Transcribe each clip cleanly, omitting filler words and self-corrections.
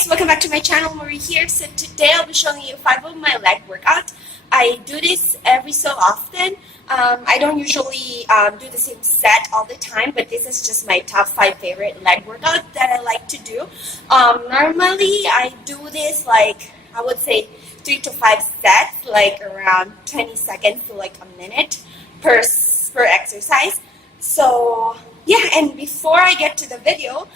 guys, welcome back to my channel. Marie here. So today I'll be showing you 5 of my leg workout. I do this every so often. I don't usually do the same set all the time, but this is just my top 5 favorite leg workout that I like to do. Normally I do this like, I would say 3 to 5 sets, like around 20 seconds to like a minute per exercise. So yeah, and before I get to the video,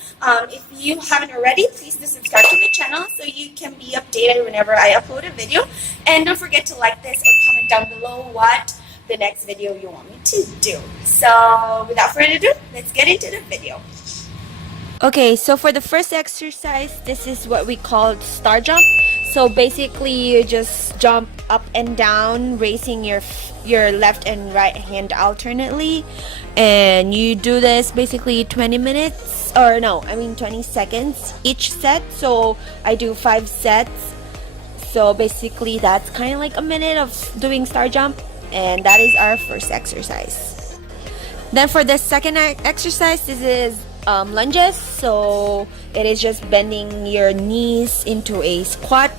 if you haven't already, please do subscribe to the channel so you can be updated whenever I upload a video. And don't forget to like this or comment down below what the next video you want me to do. So without further ado, let's get into the video. Okay, so for the first exercise, this is what we call star jump. So basically you just jump up and down, raising your left and right hand alternately, and you do this basically 20 minutes, or no, I mean 20 seconds each set. So I do 5 sets, so basically that's kind of like a minute of doing star jump, and that is our first exercise. Then for the second exercise, this is lunges. So it is just bending your knees into a squat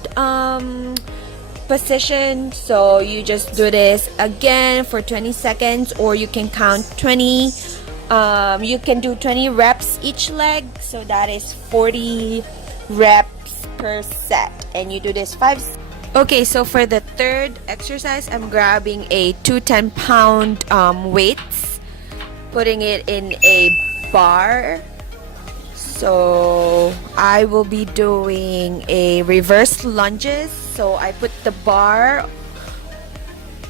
position. So you just do this again for 20 seconds, or you can count 20. You can do 20 reps each leg, so that is 40 reps per set, and you do this 5. Okay, so for the third exercise, I'm grabbing a 2 10-pound weights, putting it in a bar. So I will be doing a reverse lunges. So I put the bar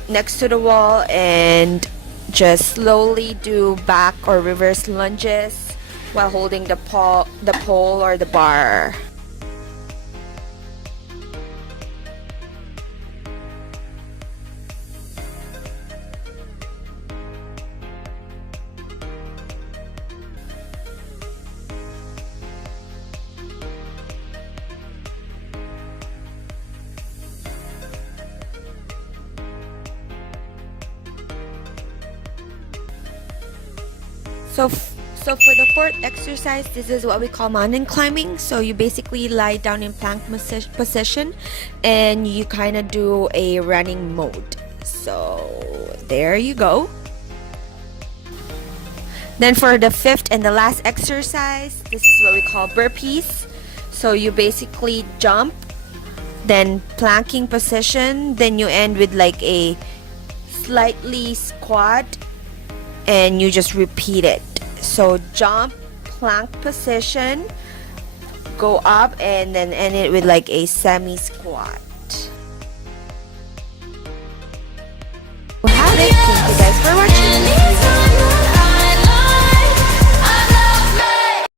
next to the wall and just slowly do back or reverse lunges while holding the pole or the bar. So for the fourth exercise, this is what we call mountain climbing. So you basically lie down in plank position and you kind of do a running mode. So there you go. Then for the fifth and the last exercise, this is what we call burpees. So you basically jump, then planking position, then you end with like a slightly squat, and you just repeat it. So jump, plank position, go up, and then end it with like a semi squat. Have it.